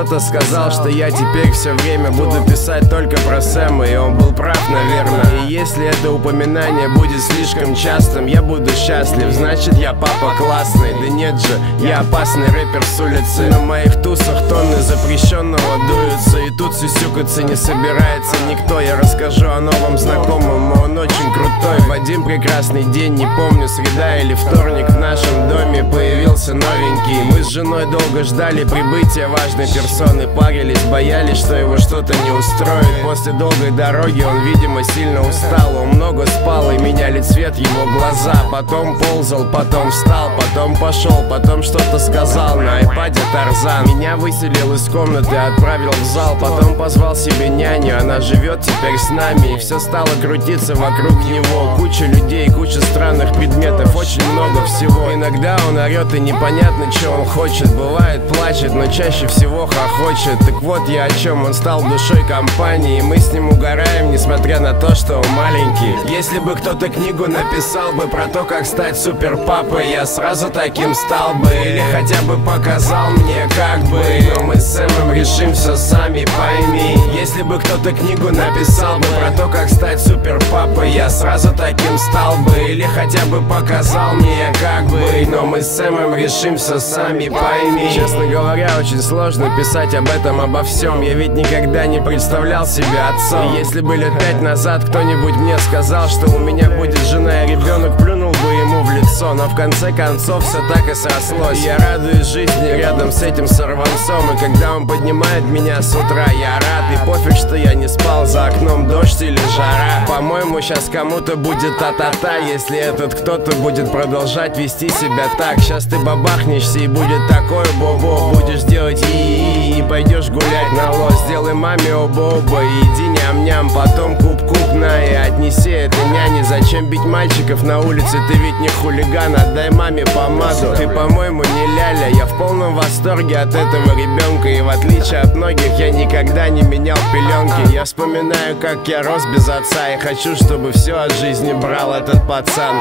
кто-то сказал, что я теперь все время буду писать только про Сэма, и он был прав, наверное. И если это упоминание будет слишком частым, я буду счастлив, значит я папа классный. Да нет же, я опасный рэпер с улицы. На моих тусах тонны запрещенного дуются, и тут сюсюкаться не собирается никто. Я расскажу о новом знакомом, он очень крутой. В один прекрасный день, не помню, среда или вторник, в нашем доме появился новенький. Мы с женой долго ждали прибытия важной персоны, парились, боялись, что его что-то не устроит. После долгой дороги он, видимо, сильно устал. Он много спал, и меняли цвет его глаза. Потом ползал, потом встал, потом пошел, потом что-то сказал на айпаде Тарзан. Меня выселил из комнаты, отправил в зал, потом позвал себе няню, она живет теперь с нами. И все стало крутиться вокруг него. Куча людей, куча странных предметов, очень много всего. Иногда он орет, и непонятно, что он хочет. Бывает плачет, но чаще всего хохочет. Так вот я о чем, он стал душой компании, и мы с ним угораем, несмотря на то, что он маленький. Если бы кто-то книгу написал бы про то, как стать супер папой, я сразу таким стал бы. Или хотя бы показал мне, как бы. Но мы с Сэмом решим все сами, пойми. Если бы кто-то книгу написал бы про то, как стать супер папой, я сразу таким стал бы. Или хотя бы показал мне, как бы. Но мы с Сэмом решим все сами, пойми. Честно говоря, очень сложно писать об этом, обо всем. Я ведь никогда не представлял себя отцом. И если бы лет 5 назад кто-нибудь мне сказал, что у меня будет жена и ребенок, плюнул бы ему в лицо. Но в конце концов все так и срослось. Я радуюсь жизни рядом с этим сорванцом. И когда он поднимает меня с утра, я рад. И пофиг, что я не спал, за окном дождь или жара. По-моему, сейчас кому-то будет та-та-та, если этот кто-то будет продолжать вести себя так. Сейчас ты бабахнешься, и будет такое бобо. Будешь делать и пойдешь гулять на лос. Сделай маме оба-оба, и иди ням-ням. Потом куп-куп на и отнеси это няне. Зачем бить мальчиков на улице? Ты ведь не хулиган, отдай маме помаду. Ты, по-моему, не ляля. Я в полном восторге от этого ребенка. И в отличие от многих, я никогда не менял пеленки. Я вспоминаю, как я рос без отца, и хочу, чтобы все от жизни брал этот пацан.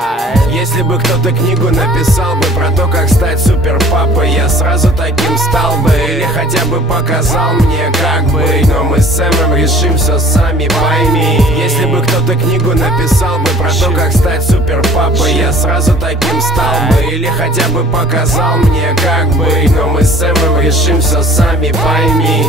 Если бы кто-то книгу написал бы про то, как стать супер папой, я сразу таким стал бы. Или хотя бы показал мне, как бы. Но мы с Сэмом решим все сами, пойми. Если бы кто-то книгу написал бы про то, как стать супер папой, я сразу таким стал бы. Или хотя бы показал мне, как бы. Но мы с Сэмом решим все сами, пойми.